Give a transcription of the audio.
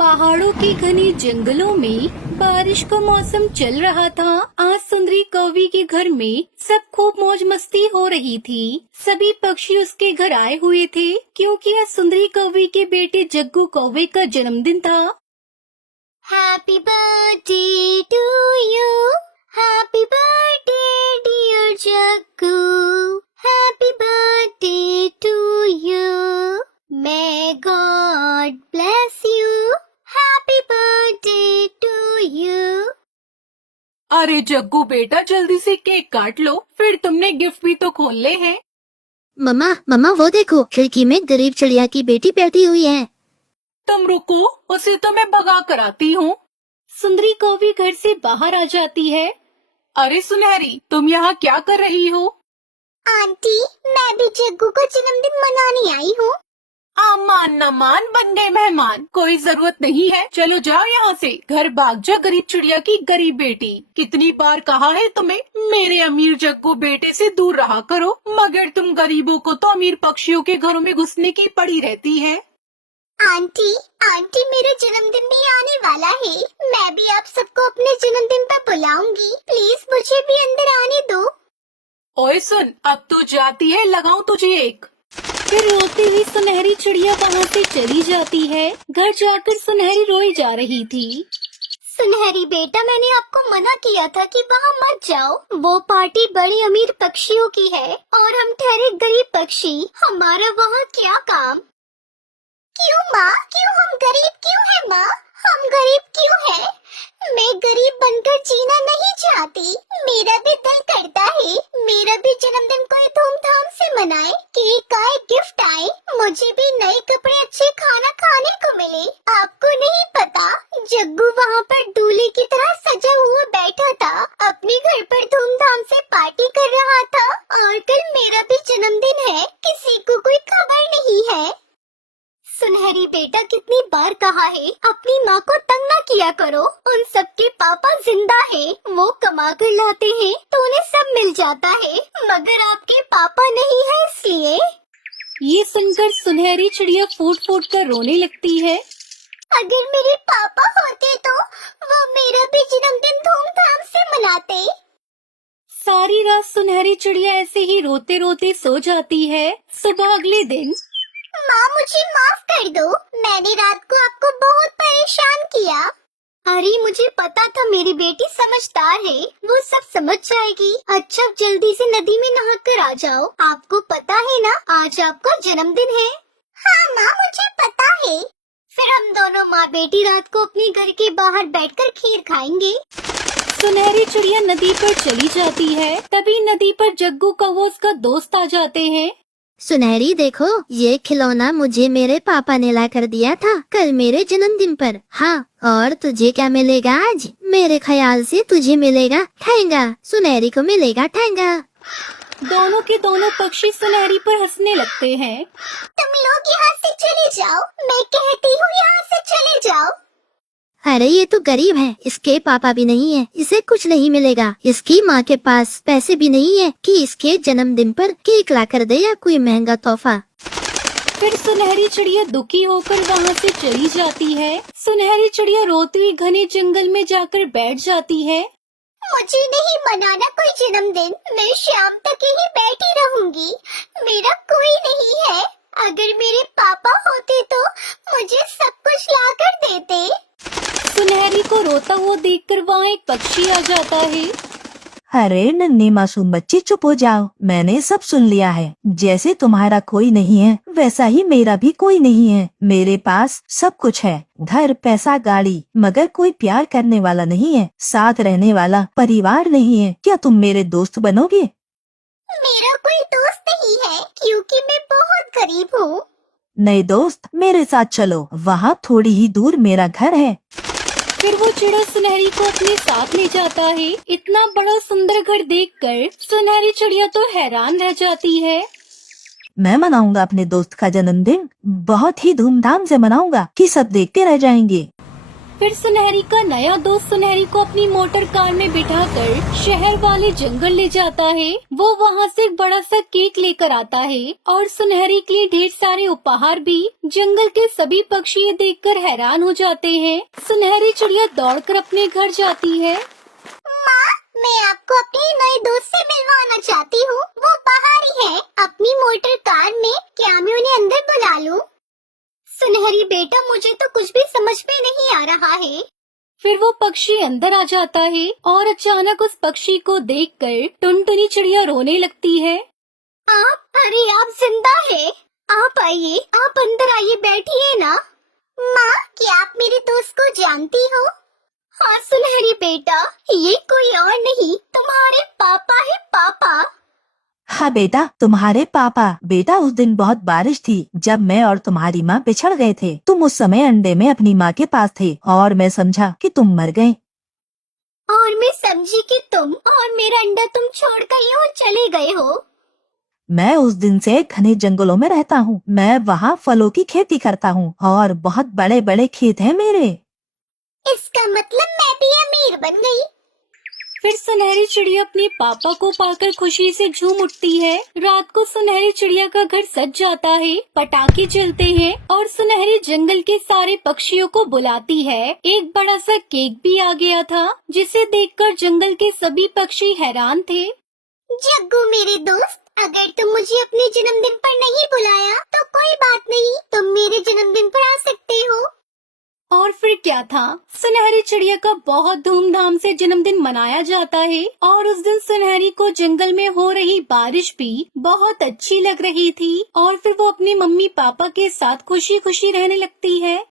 पहाड़ों के घने जंगलों में बारिश का मौसम चल रहा था। आज सुंदरी कौवी के घर में सब खूब मौज मस्ती हो रही थी। सभी पक्षी उसके घर आए हुए थे क्योंकि आज सुंदरी कौवी के बेटे जग्गू कौवे का जन्मदिन था। Happy birthday to you, happy birthday dear Jaggu, happy birthday to you, may God bless you, happy birthday to you. अरे जग्गू बेटा, जल्दी से केक काट लो, फिर तुमने गिफ्ट भी तो खोलने हैं। मम्मा मम्मा वो देखो, खिड़की में गरीब चिड़िया की बेटी बैठी हुई है। तुम रुको, उसे तो मैं भगा कर आती हूँ। सुंदरी कौवी घर से बाहर आ जाती है। अरे सुनहरी, तुम यहाँ क्या कर रही हो? आंटी, मैं भी जग्गू का जन्मदिन मनाने आई हूँ। मान न मान, बन गए मेहमान। कोई जरूरत नहीं है, चलो जाओ यहाँ से, घर भाग जा गरीब चिड़िया की गरीब बेटी। कितनी बार कहा है तुम्हें, मेरे अमीर जग्गू बेटे से दूर रहा करो, मगर तुम गरीबों को तो अमीर पक्षियों के घरों में घुसने की पड़ी रहती है। आंटी आंटी, मेरा जन्मदिन भी आने वाला है, मैं भी आप सबको अपने जन्मदिन पर बुलाऊंगी, प्लीज मुझे भी अंदर आने दो। ओए सुन, अब तो जाती है, लगाऊं तुझे एक। फिर रोती हुई सुनहरी चिड़िया वहाँ से चली जाती है। घर जाकर सुनहरी रोई जा रही थी। सुनहरी बेटा, मैंने आपको मना किया था कि वहाँ मत जाओ, वो पार्टी बड़े अमीर पक्षियों की है और हम ठहरे गरीब पक्षी, हमारा वहाँ क्या काम। क्यों माँ, क्यों हम गरीब क्यों है माँ, हम गरीब क्यों है? मैं गरीब बनकर जीना नहीं चाहती, मेरा भी दिल करता है मेरा भी जन्मदिन कोई धूमधाम से मनाए, केक आए, गिफ्ट आए, मुझे भी नए कपड़े, अच्छे खाना खाने को मिले। आपको नहीं पता, जग्गू वहाँ पर दूल्हे की तरह सजा हुआ बैठा था, अपने घर पर धूमधाम से पार्टी कर रहा था, और कल मेरा भी जन्मदिन है, किसी को कोई खबर नहीं है। सुनहरी बेटा, कितनी बार कहा है अपनी माँ को तंग न किया करो, उन सबके पापा जिंदा है, वो कमा कर लाते हैं तो उन्हें सब मिल जाता है, मगर आपके पापा नहीं है इसलिए। ये सुनकर सुनहरी चिड़िया फूट फूट कर रोने लगती है। अगर मेरे पापा होते तो वो मेरा भी जन्मदिन धूमधाम से मनाते। सारी रात सुनहरी चिड़िया ऐसे ही रोते रोते सो जाती है। सुबह अगले दिन, माँ मुझे माफ कर दो, मैंने रात को आपको बहुत परेशान किया। अरे मुझे पता था मेरी बेटी समझदार है, वो सब समझ जाएगी। अच्छा जल्दी से नदी में नहा कर आ जाओ, आपको पता है ना आज आपका जन्मदिन है। हाँ माँ, मुझे पता है। फिर हम दोनों माँ बेटी रात को अपने घर के बाहर बैठकर खीर खाएंगे। सुनहरी चिड़िया नदी पर चली जाती है। तभी नदी पर जग्गू कौवा उसका दोस्त आ जाते हैं। सुनहरी देखो, ये खिलौना मुझे मेरे पापा ने ला कर दिया था कल मेरे जन्मदिन पर। हाँ, और तुझे क्या मिलेगा आज? मेरे ख्याल से तुझे मिलेगा ठेंगा, सुनहरी को मिलेगा ठेंगा। दोनों के दोनों पक्षी सुनहरी पर हंसने लगते हैं। तुम लोग यहाँ से चले जाओ, मैं कहती हूँ यहाँ से चले जाओ। अरे ये तो गरीब है, इसके पापा भी नहीं है, इसे कुछ नहीं मिलेगा। इसकी माँ के पास पैसे भी नहीं है कि इसके जन्मदिन पर केक ला कर दे या कोई महंगा तोहफा। फिर सुनहरी चिड़िया दुखी होकर वहाँ से चली जाती है। सुनहरी चिड़िया रोती हुई घने जंगल में जाकर बैठ जाती है। मुझे नहीं मनाना कोई जन्मदिन, मैं शाम तक यहीं बैठी रहूंगी, मेरा कोई नहीं है। अगर मेरे पापा होते तो मुझे सब कुछ ला कर देते। सुनहरी को रोता हुआ देखकर वहाँ एक पक्षी आ जाता है। अरे नन्ही मासूम बच्ची, चुप हो जाओ, मैंने सब सुन लिया है। जैसे तुम्हारा कोई नहीं है वैसा ही मेरा भी कोई नहीं है। मेरे पास सब कुछ है, घर, पैसा, गाड़ी, मगर कोई प्यार करने वाला नहीं है, साथ रहने वाला परिवार नहीं है। क्या तुम मेरे दोस्त बनोगे? मेरा कोई दोस्त नहीं है क्योंकि मैं बहुत गरीब हूँ। नहीं दोस्त, मेरे साथ चलो, वहाँ थोड़ी ही दूर मेरा घर है। फिर वो चिड़ा सुनहरी को अपने साथ ले जाता है। इतना बड़ा सुंदर घर देखकर सुनहरी चिड़िया तो हैरान रह जाती है। मैं मनाऊंगा अपने दोस्त का जन्मदिन, बहुत ही धूमधाम से मनाऊंगा कि सब देखते रह जाएंगे। फिर सुनहरी का नया दोस्त सुनहरी को अपनी मोटर कार में बिठाकर शहर वाले जंगल ले जाता है। वो वहाँ से एक बड़ा सा केक लेकर आता है और सुनहरी के लिए ढेर सारे उपहार भी। जंगल के सभी पक्षी ये देखकर हैरान हो जाते हैं। सुनहरी चिड़िया दौड़कर अपने घर जाती है। माँ, मैं आपको अपने नए दोस्त से मिलवाना चाहती हूँ। वो बाहर ही है अपनी मोटर कार में। क्या मैं उन्हें अंदर बुला लूँ? सुनहरी बेटा, मुझे तो कुछ भी समझ में नहीं आ रहा है। फिर वो पक्षी अंदर आ जाता है और अचानक उस पक्षी को देखकर टुनटुनी चिड़िया रोने लगती है। अरे आप जिंदा है। आप आइए, आप अंदर आइए, बैठिए ना। माँ, क्या आप मेरे दोस्त को जानती हो? हाँ सुनहरी बेटा, ये कोई और नहीं, तुम्हारे पापा है, पापा। हाँ बेटा, तुम्हारे पापा। बेटा, उस दिन बहुत बारिश थी जब मैं और तुम्हारी माँ बिछड़ गए थे। तुम उस समय अंडे में अपनी माँ के पास थे और मैं समझा कि तुम मर गए। और मैं समझी कि तुम और मेरा अंडा तुम छोड़ कर यूं चले गए हो। मैं उस दिन से घने जंगलों में रहता हूँ। मैं वहाँ फलों की खेती करता हूँ और बहुत बड़े बड़े खेत हैं मेरे। इसका मतलब मैं भी अमीर बन गई। फिर सुनहरी चिड़िया अपने पापा को पाकर खुशी से झूम उठती है। रात को सुनहरी चिड़िया का घर सज जाता है, पटाखे चलते हैं और सुनहरी जंगल के सारे पक्षियों को बुलाती है। एक बड़ा सा केक भी आ गया था जिसे देखकर जंगल के सभी पक्षी हैरान थे। जग्गू मेरे दोस्त, अगर तुम मुझे अपने जन्मदिन पर नहीं बुलाया तो कोई बात नहीं, तुम मेरे जन्मदिन पर आ सकते हो। और फिर क्या था, सुनहरी चिड़िया का बहुत धूमधाम से जन्मदिन मनाया जाता है और उस दिन सुनहरी को जंगल में हो रही बारिश भी बहुत अच्छी लग रही थी और फिर वो अपनी मम्मी पापा के साथ खुशी खुशी रहने लगती है।